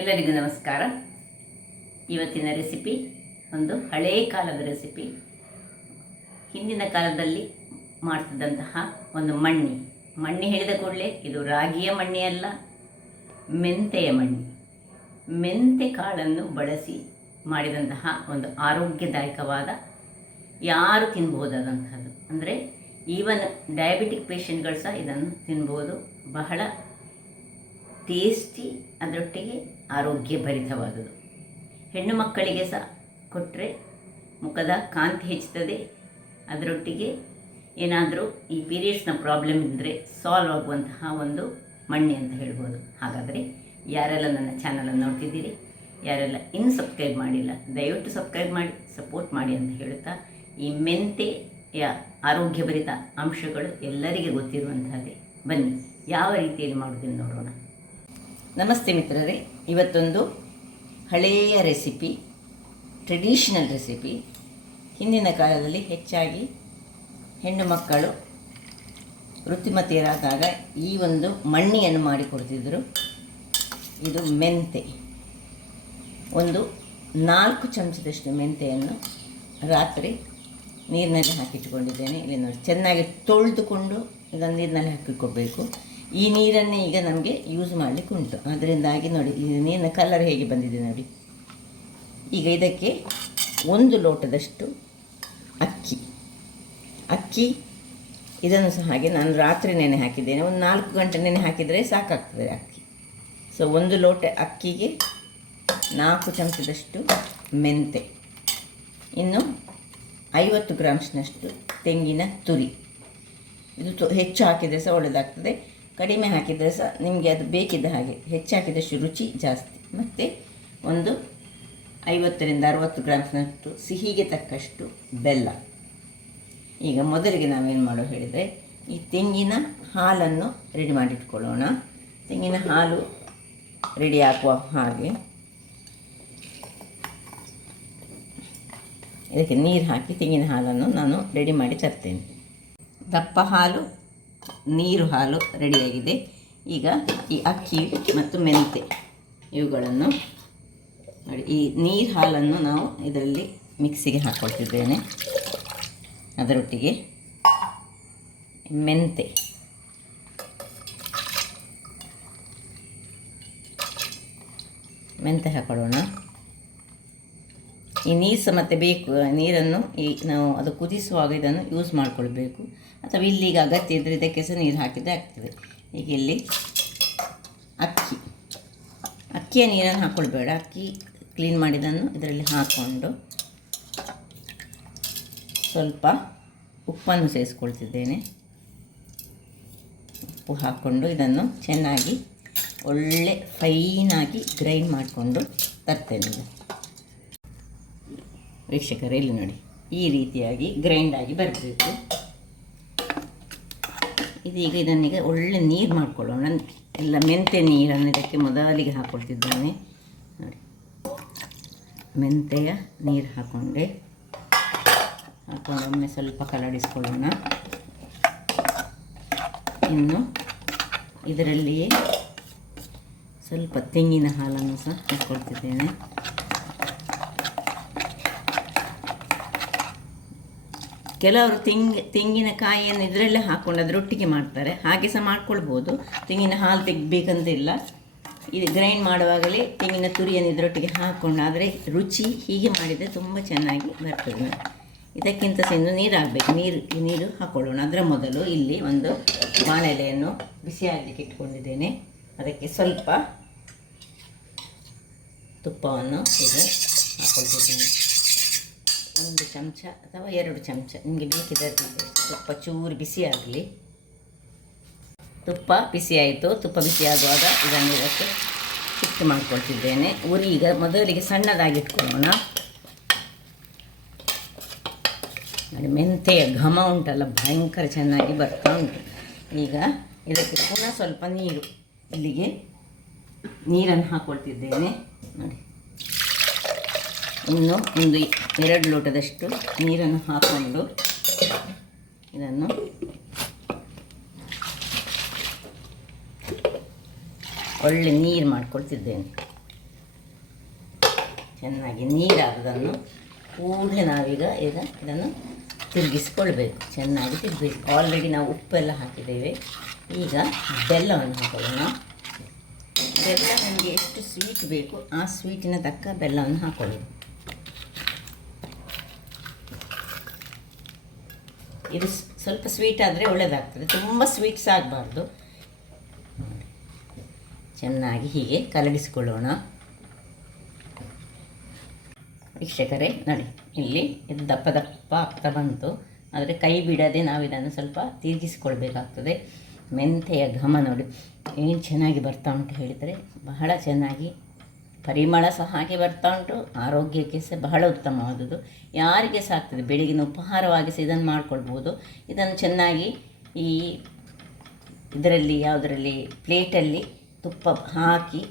ಎಲ್ಲರಿಗೂ ನಮಸ್ಕಾರ. ಇವತ್ತಿನ ರೆಸಿಪಿ ಒಂದು ಹಳೆಯ ಕಾಲದ ರೆಸಿಪಿ. ಹಿಂದಿನ ಕಾಲದಲ್ಲಿ ಮಾಡ್ತಿದ್ದಂತಹ ಒಂದು ಮಣ್ಣಿ ಹೇಳಿದ ಕೂಡಲೇ ಇದು ರಾಗಿಯ ಮಣ್ಣಿ ಅಲ್ಲ, ಮೆಂತೆಯ ಮಣ್ಣಿ. ಮೆಂತೆ ಕಾಳನ್ನು ಬಳಸಿ ಮಾಡಿದಂತಹ ಒಂದು ಆರೋಗ್ಯದಾಯಕವಾದ, ಯಾರು ತಿನ್ಬೋದಾದಂಥದ್ದು, ಅಂದರೆ ಈವನ್ ಡಯಾಬಿಟಿಕ್ ಪೇಷಂಟ್ಗಳು ಸಹ ಇದನ್ನು ತಿನ್ಬೋದು. ಬಹಳ ಟೇಸ್ಟಿ, ಅದರೊಟ್ಟಿಗೆ ಆರೋಗ್ಯಭರಿತವಾದುದು. ಹೆಣ್ಣು ಮಕ್ಕಳಿಗೆ ಸಹ ಕೊಟ್ಟರೆ ಮುಖದ ಕಾಂತಿ ಹೆಚ್ಚುತ್ತದೆ. ಅದರೊಟ್ಟಿಗೆ ಏನಾದರೂ ಈ ಪೀರಿಯಡ್ಸ್ನ ಪ್ರಾಬ್ಲಮ್ ಇದ್ದರೆ ಸಾಲ್ವ್ ಆಗುವಂತಹ ಒಂದು ಮಣ್ಣಿ ಅಂತ ಹೇಳ್ಬೋದು. ಹಾಗಾದರೆ ಯಾರೆಲ್ಲ ನನ್ನ ಚಾನಲನ್ನು ನೋಡ್ತಿದ್ದೀರಿ, ಯಾರೆಲ್ಲ ಇನ್ನೂ ಸಬ್ಸ್ಕ್ರೈಬ್ ಮಾಡಿಲ್ಲ, ದಯವಿಟ್ಟು ಸಬ್ಸ್ಕ್ರೈಬ್ ಮಾಡಿ ಸಪೋರ್ಟ್ ಮಾಡಿ ಅಂತ ಹೇಳುತ್ತಾ, ಈ ಮೆಂತೆಯ ಆರೋಗ್ಯಭರಿತ ಅಂಶಗಳು ಎಲ್ಲರಿಗೆ ಗೊತ್ತಿರುವಂತಹದ್ದೇ. ಬನ್ನಿ ಯಾವ ರೀತಿಯಲ್ಲಿ ಮಾಡೋದನ್ನು ನೋಡೋಣ. ನಮಸ್ತೆ ಮಿತ್ರರೇ, ಇವತ್ತೊಂದು ಹಳೆಯ ರೆಸಿಪಿ, ಟ್ರೆಡಿಷನಲ್ ರೆಸಿಪಿ. ಹಿಂದಿನ ಕಾಲದಲ್ಲಿ ಹೆಚ್ಚಾಗಿ ಹೆಣ್ಣು ಮಕ್ಕಳು ಋತುಮತಿಯರಾದಾಗ ಈ ಒಂದು ಮಣ್ಣಿಯನ್ನು ಮಾಡಿಕೊಡ್ತಿದ್ದರು. ಇದು ಮೆಂತೆ. ಒಂದು 4 ಚಮಚದಷ್ಟು ಮೆಂತೆಯನ್ನು ರಾತ್ರಿ ನೀರಿನಲ್ಲಿ ಹಾಕಿಟ್ಟುಕೊಂಡಿದ್ದೇನೆ. ಇಲ್ಲಿ ನೋಡಿ, ಚೆನ್ನಾಗಿ ತೊಳೆದುಕೊಂಡು ಇದನ್ನು ನೀರಿನಲ್ಲಿ ಹಾಕಿಕೊಳ್ಬೇಕು. ಈ ನೀರನ್ನೇ ಈಗ ನಮಗೆ ಯೂಸ್ ಮಾಡಲಿಕ್ಕೆ ಉಂಟು. ಅದರಿಂದಾಗಿ ನೋಡಿ, ಈ ನೀರಿನ ಕಲರ್ ಹೇಗೆ ಬಂದಿದೆ ನೋಡಿ. ಈಗ ಇದಕ್ಕೆ 1 ಲೋಟದಷ್ಟು ಅಕ್ಕಿ ಇದನ್ನು ಸಹ ಹಾಗೆ ನಾನು ರಾತ್ರಿ ನೆನೆ ಹಾಕಿದ್ದೇನೆ. ಒಂದು 4 ಗಂಟೆ ನೆನೆ ಹಾಕಿದರೆ ಸಾಕಾಗ್ತದೆ ಅಕ್ಕಿ. ಸೊ 1 ಲೋಟ ಅಕ್ಕಿಗೆ 4 ಚಮಚದಷ್ಟು ಮೆಂತೆ, ಇನ್ನು 50 ಗ್ರಾಮ್ಸ್ನಷ್ಟು ತೆಂಗಿನ ತುರಿ. ಇದು ಹೆಚ್ಚು ಹಾಕಿದರೆ ಸಹ ಒಳ್ಳೆಯದಾಗ್ತದೆ, ಕಡಿಮೆ ಹಾಕಿದರೆ ಸಹ ನಿಮಗೆ ಅದು ಬೇಕಿದ್ದ ಹಾಗೆ. ಹೆಚ್ಚು ಹಾಕಿದಷ್ಟು ರುಚಿ ಜಾಸ್ತಿ. ಮತ್ತು ಒಂದು 50ರಿಂದ 60 ಗ್ರಾಮ್ಸ್ನಷ್ಟು ಸಿಹಿಗೆ ತಕ್ಕಷ್ಟು ಬೆಲ್ಲ. ಈಗ ಮೊದಲಿಗೆ ನಾವೇನು ಮಾಡೋ ಹೇಳಿದರೆ, ಈ ತೆಂಗಿನ ಹಾಲನ್ನು ರೆಡಿ ಮಾಡಿಟ್ಕೊಳ್ಳೋಣ. ತೆಂಗಿನ ಹಾಲು ರೆಡಿ ಆಗುವ ಹಾಗೆ ಇದಕ್ಕೆ ನೀರು ಹಾಕಿ ತೆಂಗಿನ ಹಾಲನ್ನು ನಾನು ರೆಡಿ ಮಾಡಿ ತರ್ತೇನೆ. ದಪ್ಪ ಹಾಲು, ನೀರು ಹಾಲು ರೆಡಿಯಾಗಿದೆ. ಈಗ ಈ ಅಕ್ಕಿ ಮತ್ತು ಮೆಂತೆ ಇವುಗಳನ್ನು ನೋಡಿ, ಈ ನೀರು ಹಾಲನ್ನು ನಾವು ಇದರಲ್ಲಿ ಮಿಕ್ಸಿಗೆ ಹಾಕ್ಕೊಳ್ತಿದ್ದೇನೆ. ಅದರೊಟ್ಟಿಗೆ ಮೆಂತೆ, ಹಾಕೊಳ್ಳೋಣ. ಈ ನೀರು ಸಹ ಮತ್ತೆ ಬೇಕು, ನೀರನ್ನು ನಾವು ಅದು ಕುದಿಸುವಾಗ ಇದನ್ನು ಯೂಸ್ ಮಾಡಿಕೊಳ್ಬೇಕು. ಅಥವಾ ಇಲ್ಲಿಗ ಅಗತ್ಯ ಇದ್ದರೆ ಇದಕ್ಕೆ ಸಹ ನೀರು ಹಾಕಿದರೆ ಆಗ್ತದೆ. ಈಗ ಇಲ್ಲಿ ಅಕ್ಕಿಯ ನೀರನ್ನು ಹಾಕ್ಕೊಳ್ಬೇಡ, ಅಕ್ಕಿ ಕ್ಲೀನ್ ಮಾಡಿದ್ದನ್ನು ಇದರಲ್ಲಿ ಹಾಕ್ಕೊಂಡು ಸ್ವಲ್ಪ ಉಪ್ಪನ್ನು ಸೇರಿಸ್ಕೊಳ್ತಿದ್ದೇನೆ. ಉಪ್ಪು ಹಾಕ್ಕೊಂಡು ಇದನ್ನು ಚೆನ್ನಾಗಿ ಒಳ್ಳೆ ಫೈನಾಗಿ ಗ್ರೈಂಡ್ ಮಾಡಿಕೊಂಡು ತರ್ತೇನೆ. ವೀಕ್ಷಕರೇ, ಇಲ್ಲಿ ನೋಡಿ, ಈ ರೀತಿಯಾಗಿ ಗ್ರೈಂಡಾಗಿ ಬರಬೇಕು. ಇದೀಗ ಇದನ್ನೀಗ ಒಳ್ಳೆ ನೀರು ಮಾಡ್ಕೊಳ್ಳೋಣ. ಎಲ್ಲ ಮೆಂತೆ ನೀರನ್ನು ಇದಕ್ಕೆ ಮೊದಲಿಗೆ ಹಾಕ್ಕೊಳ್ತಿದ್ದೇನೆ ನೋಡಿ. ಮೆಂತೆಯ ನೀರು ಹಾಕ್ಕೊಂಡು ಒಮ್ಮೆ ಸ್ವಲ್ಪ ಕಲಡಿಸ್ಕೊಳ್ಳೋಣ. ಇನ್ನು ಇದರಲ್ಲಿಯೇ ಸ್ವಲ್ಪ ತೆಂಗಿನ ಹಾಲನ್ನು ಸಹ ಹಾಕ್ಕೊಳ್ತಿದ್ದೇನೆ. ಕೆಲವರು ತೆಂಗಿನಕಾಯಿಯನ್ನು ಇದರಲ್ಲೇ ಹಾಕ್ಕೊಂಡು ಅದರೊಟ್ಟಿಗೆ ಮಾಡ್ತಾರೆ, ಹಾಗೆ ಸಹ ಮಾಡ್ಕೊಳ್ಬೋದು. ತೆಂಗಿನ ಹಾಲು ತೆಗಿಬೇಕಂತಿಲ್ಲ. ಇದು ಗ್ರೈಂಡ್ ಮಾಡುವಾಗಲೇ ತೆಂಗಿನ ತುರಿಯನ್ನು ಇದರೊಟ್ಟಿಗೆ ಹಾಕ್ಕೊಂಡು, ಆದರೆ ರುಚಿ ಹೀಗೆ ಮಾಡಿದರೆ ತುಂಬ ಚೆನ್ನಾಗಿ ಬರ್ತದೆ. ಇದಕ್ಕಿಂತ ಸಹ ಇನ್ನು ನೀರು ಹಾಕಬೇಕು. ನೀರು ಹಾಕ್ಕೊಳ್ಳೋಣ. ಅದರ ಮೊದಲು ಇಲ್ಲಿ ಒಂದು ಬಾಣಲೆಯನ್ನು ಬಿಸಿಯಾಗಲಿಕ್ಕೆ ಇಟ್ಕೊಂಡಿದ್ದೇನೆ. ಅದಕ್ಕೆ ಸ್ವಲ್ಪ ತುಪ್ಪವನ್ನು ಈಗ ಹಾಕ್ಕೊಳ್ತಿದ್ದೇನೆ. 1 ಚಮಚ ಅಥವಾ 2 ಚಮಚ ನಿಮಗೆ ಬೇಕಿದ್ದರೆ ತುಪ್ಪ ಚೂರು ಬಿಸಿ ಆಗಲಿ. ತುಪ್ಪ ಬಿಸಿ ಆಯಿತು. ತುಪ್ಪ ಬಿಸಿ ಆಗುವಾಗ ಇದನ್ನು ಇದಕ್ಕೆ ಶಿಫ್ಟ್ ಮಾಡ್ಕೊಳ್ತಿದ್ದೇನೆ. ಉರಿ ಈಗ ಮೊದಲಿಗೆ ಸಣ್ಣದಾಗಿ ಇಟ್ಕೊಳ್ಳೋಣ. ನೋಡಿ, ಮೆಂತೆಯ ಘಮ ಉಂಟಲ್ಲ, ಭಯಂಕರ ಚೆನ್ನಾಗಿ ಬರ್ತಾ ಉಂಟು. ಈಗ ಇದಕ್ಕೆ ಪುನಃ ಸ್ವಲ್ಪ ನೀರು, ಇಲ್ಲಿಗೆ ನೀರನ್ನು ಹಾಕ್ಕೊಳ್ತಿದ್ದೇನೆ ನೋಡಿ. ಇನ್ನು ಒಂದು 2 ಲೋಟದಷ್ಟು ನೀರನ್ನು ಹಾಕ್ಕೊಂಡು ಇದನ್ನು ಒಳ್ಳೆ ನೀರು ಮಾಡ್ಕೊಳ್ತಿದ್ದೇನೆ. ಚೆನ್ನಾಗಿ ನೀರಾದದನ್ನು ಕೂಡಲೇ ನಾವೀಗ ಇದನ್ನು ತಿರುಗಿಸ್ಕೊಳ್ಬೇಕು, ಚೆನ್ನಾಗಿ ತಿರುಗಿಸಿ. ಆಲ್ರೆಡಿ ನಾವು ಉಪ್ಪೆಲ್ಲ ಹಾಕಿದ್ದೇವೆ. ಈಗ ಬೆಲ್ಲವನ್ನು ಹಾಕೊಳ್ಳೋಣ. ಬೆಲ್ಲ ನಮಗೆ ಎಷ್ಟು ಸ್ವೀಟ್ ಬೇಕು ಆ ಸ್ವೀಟಿನ ತಕ್ಕ ಬೆಲ್ಲವನ್ನು ಹಾಕೊಳ್ಳೋದು. ಇದು ಸ್ವಲ್ಪ ಸ್ವೀಟ್ ಆದರೆ ಒಳ್ಳೆಯದಾಗ್ತದೆ, ತುಂಬ ಸ್ವೀಟ್ಸ್ ಆಗಬಾರ್ದು. ಚೆನ್ನಾಗಿ ಹೀಗೆ ಕಲಗಿಸಿಕೊಳ್ಳೋಣ. ವೀಕ್ಷಕರೇ ನೋಡಿ, ಇಲ್ಲಿ ಇದು ದಪ್ಪ ದಪ್ಪ ಆಗ್ತಾ ಬಂತು. ಆದರೆ ಕೈ ಬಿಡದೆ ನಾವು ಇದನ್ನು ಸ್ವಲ್ಪ ತಿರುಗಿಸಿಕೊಳ್ಬೇಕಾಗ್ತದೆ. ಮೆಂತೆಯ ಘಮ ನೋಡಿ ಏನು ಚೆನ್ನಾಗಿ ಬರ್ತಾ ಉಂಟು ಹೇಳಿದರೆ, ಬಹಳ ಚೆನ್ನಾಗಿ ಪರಿಮಳ ಸಹ ಹಾಗೆ ಬರ್ತಾ ಉಂಟು. ಆರೋಗ್ಯಕ್ಕೆ ಸಹ ಬಹಳ ಉತ್ತಮವಾದುದು, ಯಾರಿಗೆ ಸಹ ಆಗ್ತದೆ. ಬೆಳಗಿನ ಉಪಹಾರವಾಗಿ ಸಹ ಇದನ್ನು ಮಾಡ್ಕೊಳ್ಬೋದು. ಇದನ್ನು ಚೆನ್ನಾಗಿ ಈ ಇದರಲ್ಲಿ ಯಾವುದರಲ್ಲಿ ಪ್ಲೇಟಲ್ಲಿ ತುಪ್ಪ ಹಾಕಿ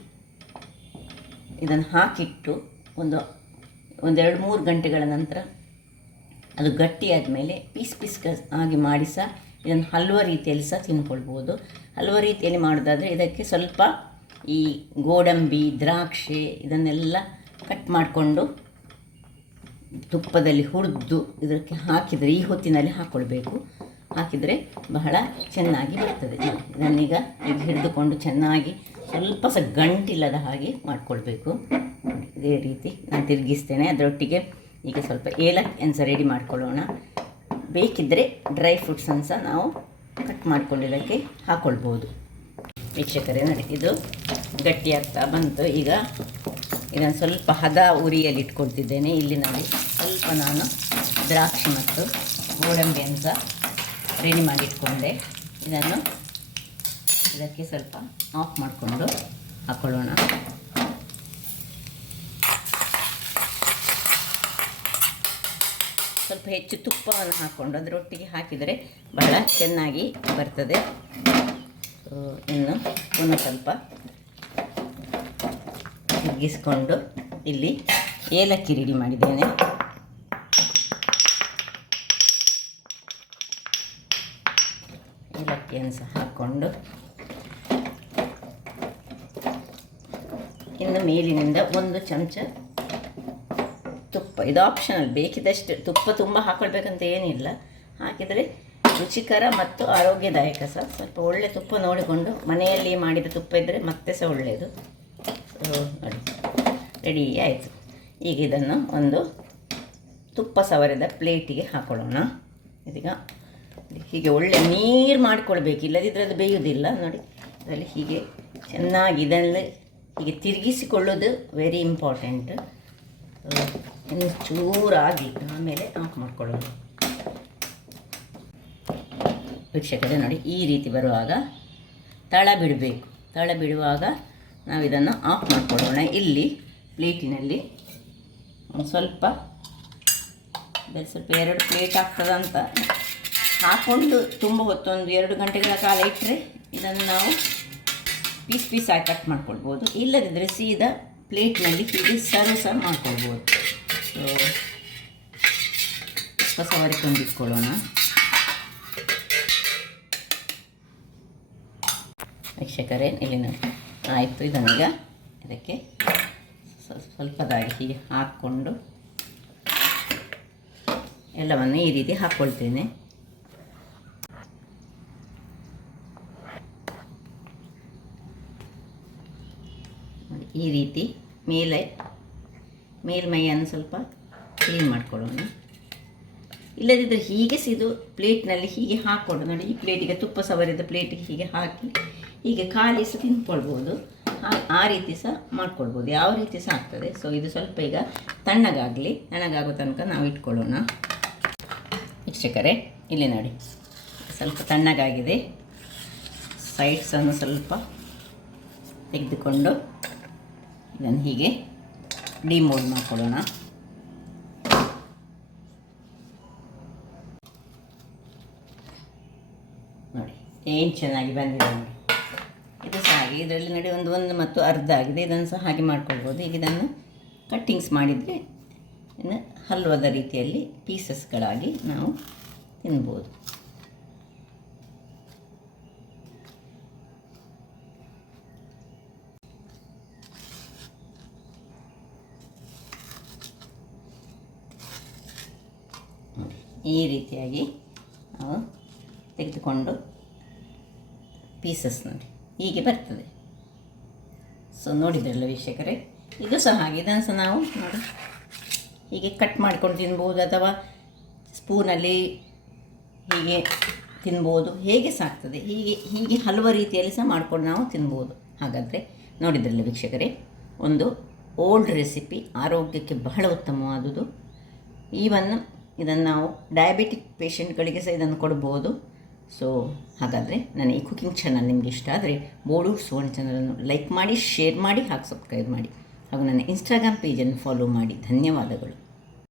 ಇದನ್ನು ಹಾಕಿಟ್ಟು ಒಂದೆರಡು ಮೂರು ಗಂಟೆಗಳ ನಂತರ ಅದು ಗಟ್ಟಿಯಾದ ಮೇಲೆ ಪೀಸ್ ಆಗಿ ಮಾಡಿ ಸಹ ಇದನ್ನು ಹಲವು ರೀತಿಯಲ್ಲಿ ಸಹ ತಿಂದ್ಕೊಳ್ಬೋದು. ಹಲವು ರೀತಿಯಲ್ಲಿ ಮಾಡೋದಾದರೆ ಇದಕ್ಕೆ ಸ್ವಲ್ಪ ಈ ಗೋಡಂಬಿ, ದ್ರಾಕ್ಷಿ ಇದನ್ನೆಲ್ಲ ಕಟ್ ಮಾಡಿಕೊಂಡು ತುಪ್ಪದಲ್ಲಿ ಹುರಿದು ಇದಕ್ಕೆ ಹಾಕಿದರೆ, ಈ ಹೊತ್ತಿನಲ್ಲಿ ಹಾಕ್ಕೊಳ್ಬೇಕು. ಹಾಕಿದರೆ ಬಹಳ ಚೆನ್ನಾಗಿ ಬರ್ತದೆ. ಇದನ್ನೀಗ ಹಿಡಿದುಕೊಂಡು ಚೆನ್ನಾಗಿ ಸ್ವಲ್ಪ ಸಹ ಗಂಟಿಲ್ಲದ ಹಾಗೆ ಮಾಡಿಕೊಳ್ಬೇಕು. ಇದೇ ರೀತಿ ನಾನು ತಿರುಗಿಸ್ತೇನೆ. ಅದರೊಟ್ಟಿಗೆ ಈಗ ಸ್ವಲ್ಪ ಏಲಕ್ಕಿಯನ್ನು ಸಹ ರೆಡಿ ಮಾಡ್ಕೊಳ್ಳೋಣ. ಬೇಕಿದ್ದರೆ ಡ್ರೈ ಫ್ರೂಟ್ಸನ್ನು ಸಹ ನಾವು ಕಟ್ ಮಾಡ್ಕೊಂಡಿದ್ದಕ್ಕೆ ಹಾಕ್ಕೊಳ್ಬೋದು. ವೀಕ್ಷಕರೇ ನೋಡಿ, ಇದು ಗಟ್ಟಿಯಾಗ್ತಾ ಬಂತು. ಈಗ ಇದನ್ನು ಸ್ವಲ್ಪ ಹದ ಉರಿಯಲ್ಲಿ ಇಟ್ಕೊಳ್ತಿದ್ದೇನೆ. ಇಲ್ಲಿ ನೋಡಿ ಸ್ವಲ್ಪ ನಾನು ದ್ರಾಕ್ಷಿ ಮತ್ತು ಗೋಡಂಬಿಯನ್ನು ಸಹ ರೆಡಿ ಮಾಡಿಟ್ಕೊಂಡೆ. ಇದನ್ನು ಇದಕ್ಕೆ ಸ್ವಲ್ಪ ಆಫ್ ಮಾಡಿಕೊಂಡು ಹಾಕ್ಕೊಳ್ಳೋಣ. ಸ್ವಲ್ಪ ಹೆಚ್ಚು ತುಪ್ಪವನ್ನು ಹಾಕ್ಕೊಂಡು ಅದರೊಟ್ಟಿಗೆ ಹಾಕಿದರೆ ಬಹಳ ಚೆನ್ನಾಗಿ ಬರ್ತದೆ. ಇನ್ನು ಪುನಃ ಸ್ವಲ್ಪ ತಿರುಗಿಸ್ಕೊಂಡು ಇಲ್ಲಿ ಏಲಕ್ಕಿ ರೆಡಿ ಮಾಡಿದ್ದೇನೆ. ಏಲಕ್ಕಿಯನ್ನು ಸಹ ಹಾಕ್ಕೊಂಡು ಇನ್ನು ಮೇಲಿನಿಂದ ಒಂದು ಚಮಚ ತುಪ್ಪ, ಇದು ಆಪ್ಷನಲ್, ಬೇಕಿದಷ್ಟು. ತುಪ್ಪ ತುಂಬ ಹಾಕ್ಕೊಳ್ಬೇಕಂತ ಏನಿಲ್ಲ, ಹಾಕಿದರೆ ರುಚಿಕರ ಮತ್ತು ಆರೋಗ್ಯದಾಯಕ ಸಹ. ಸ್ವಲ್ಪ ಒಳ್ಳೆ ತುಪ್ಪ ನೋಡಿಕೊಂಡು ಮನೆಯಲ್ಲಿ ಮಾಡಿದ ತುಪ್ಪ ಇದ್ದರೆ ಮತ್ತೆ ಸಹ ಒಳ್ಳೆಯದು. ನೋಡಿ ರೆಡಿ ಆಯಿತು. ಈಗ ಇದನ್ನು ಒಂದು ತುಪ್ಪ ಸವರಿದ ಪ್ಲೇಟಿಗೆ ಹಾಕೊಳ್ಳೋಣ. ಇದೀಗ ಹೀಗೆ ಒಳ್ಳೆ ನೀರು ಮಾಡಿಕೊಳ್ಬೇಕು, ಇಲ್ಲದಿದ್ದರೆ ಅದು ಬೇಯುವುದಿಲ್ಲ. ನೋಡಿ ಅದರಲ್ಲಿ ಹೀಗೆ ಚೆನ್ನಾಗಿ ಇದರಲ್ಲಿ ಹೀಗೆ ತಿರುಗಿಸಿಕೊಳ್ಳೋದು ವೆರಿ ಇಂಪಾರ್ಟೆಂಟ್. ಇನ್ನು ಚೂರಾಗಿ ಆಮೇಲೆ ಆಫ್ ಮಾಡ್ಕೊಳ್ಳೋಣ. ವೀಕ್ಷಕರೇ ನೋಡಿ, ಈ ರೀತಿ ಬರುವಾಗ ತಳ ಬಿಡಬೇಕು. ತಳ ಬಿಡುವಾಗ ನಾವು ಇದನ್ನು ಆಫ್ ಮಾಡಿಕೊಳ್ಳೋಣ. ಇಲ್ಲಿ ಪ್ಲೇಟಿನಲ್ಲಿ ಸ್ವಲ್ಪ 2 ಪ್ಲೇಟ್ ಆಗ್ತದಂತ ಹಾಕ್ಕೊಂಡು ತುಂಬ ಹೊತ್ತು 1-2 ಗಂಟೆಗಳ ಕಾಲ ಇಟ್ಟರೆ ಇದನ್ನು ನಾವು ಪೀಸ್ ಆಗಿ ಕಟ್ ಮಾಡ್ಕೊಳ್ಬೋದು. ಇಲ್ಲದಿದ್ದರೆ ಸೀದಾ ಪ್ಲೇಟ್ನಲ್ಲಿ ಹೀಗೆ ಸರ್ವ್ ಸಹ ಮಾಡ್ಕೊಳ್ಬೋದು. ಸ್ವಲ್ಪ ಸವರಿಕೊಂಡಿಟ್ಕೊಳ್ಳೋಣ. ವೀಕ್ಷಕರೇ ಇಲ್ಲಿ ಆಯಿತು. ಇದನ್ನೀಗ ಇದಕ್ಕೆ ಸ್ವಲ್ಪದಾಗಿ ಹೀಗೆ ಹಾಕ್ಕೊಂಡು ಎಲ್ಲವನ್ನು ಈ ರೀತಿ ಹಾಕ್ಕೊಳ್ತೇನೆ. ಈ ರೀತಿ ಮೇಲ್ಮೈಯನ್ನು ಸ್ವಲ್ಪ ಕ್ಲೀನ್ ಮಾಡ್ಕೊಳ್ಳೋಣ. ಇಲ್ಲದಿದ್ದರೆ ಹೀಗೆ ಇದು ಪ್ಲೇಟ್ನಲ್ಲಿ ಹೀಗೆ ಹಾಕ್ಕೊಂಡು ನೋಡಿ, ಈ ಪ್ಲೇಟಿಗೆ ತುಪ್ಪ ಸವರಿದ ಪ್ಲೇಟಿಗೆ ಹೀಗೆ ಹಾಕಿ ಹೀಗೆ ಖಾಲಿ ಸಹ ತಿಂದ್ಕೊಳ್ಬೋದು. ಆ ರೀತಿ ಸಹ ಮಾಡ್ಕೊಳ್ಬೋದು, ಯಾವ ರೀತಿ ಸಹ ಆಗ್ತದೆ. ಸೊ ಇದು ಸ್ವಲ್ಪ ಈಗ ತಣ್ಣಗಾಗೋ ತನಕ ನಾವು ಇಟ್ಕೊಳ್ಳೋಣ. ವೀಕ್ಷಕರೇ ಇಲ್ಲಿ ನೋಡಿ, ಸ್ವಲ್ಪ ತಣ್ಣಗಾಗಿದೆ. ಸೈಡ್ಸನ್ನು ಸ್ವಲ್ಪ ತೆಗೆದುಕೊಂಡು ಇದನ್ನು ಹೀಗೆ ಡಿಮೋಲ್ಡ್ ಮಾಡ್ಕೊಳ್ಳೋಣ. ನೋಡಿ ಏನು ಚೆನ್ನಾಗಿ ಬಂದಿದೆ ನೋಡಿ. ಇದು ಸಹ ಹಾಗೆ ಇದರಲ್ಲಿ ನೋಡಿ ಒಂದು ಮತ್ತು ಅರ್ಧ ಆಗಿದೆ. ಇದನ್ನು ಸಹ ಹಾಗೆ ಮಾಡ್ಕೊಳ್ಬೋದು. ಈಗ ಇದನ್ನು ಕಟ್ಟಿಂಗ್ಸ್ ಮಾಡಿದರೆ ಇನ್ನು ಹಲ್ವದ ರೀತಿಯಲ್ಲಿ ಪೀಸಸ್ಗಳಾಗಿ ನಾವು ತಿನ್ಬೋದು. ಈ ರೀತಿಯಾಗಿ ನಾವು ತೆಗೆದುಕೊಂಡು ಪೀಸಸ್ ನೋಡಿ ಹೀಗೆ ಬರ್ತದೆ. ಸೊ ನೋಡಿದ್ರಲ್ಲ ವೀಕ್ಷಕರೇ, ಇದು ಸಹ ಹಾಗೆ, ಇದನ್ನು ಸಹ ನಾವು ನೋಡಿ ಹೀಗೆ ಕಟ್ ಮಾಡ್ಕೊಂಡು ತಿನ್ಬೋದು, ಅಥವಾ ಸ್ಪೂನಲ್ಲಿ ಹೀಗೆ ತಿನ್ಬೋದು, ಹೇಗೆ ಸಾಕ್ತದೆ ಹೀಗೆ ಹಲವು ರೀತಿಯಲ್ಲಿ ಸಹ ಮಾಡ್ಕೊಂಡು ನಾವು ತಿನ್ಬೋದು. ಹಾಗಾದರೆ ನೋಡಿದ್ರಲ್ಲ ವೀಕ್ಷಕರೇ, ಒಂದು ಓಲ್ಡ್ ರೆಸಿಪಿ, ಆರೋಗ್ಯಕ್ಕೆ ಬಹಳ ಉತ್ತಮವಾದುದು. ಇದನ್ನು ನಾವು ಡಯಾಬಿಟಿಕ್ ಪೇಷಂಟ್ಗಳಿಗೆ ಸಹ ಇದನ್ನು ಕೊಡ್ಬೋದು. ಸೊ ಹಾಗಾದರೆ ನನ್ನ ಈ ಕುಕಿಂಗ್ ಚಾನಲ್ ನಿಮಗೆ ಇಷ್ಟ ಆದರೆ ಬೋಳೂರು ಸುವರ್ಣ ಚಾನಲನ್ನು ಲೈಕ್ ಮಾಡಿ, ಶೇರ್ ಮಾಡಿ, ಹಾಗೂ ಸಬ್ಸ್ಕ್ರೈಬ್ ಮಾಡಿ, ಹಾಗೂ ನನ್ನ ಇನ್ಸ್ಟಾಗ್ರಾಮ್ ಪೇಜನ್ನು ಫಾಲೋ ಮಾಡಿ. ಧನ್ಯವಾದಗಳು.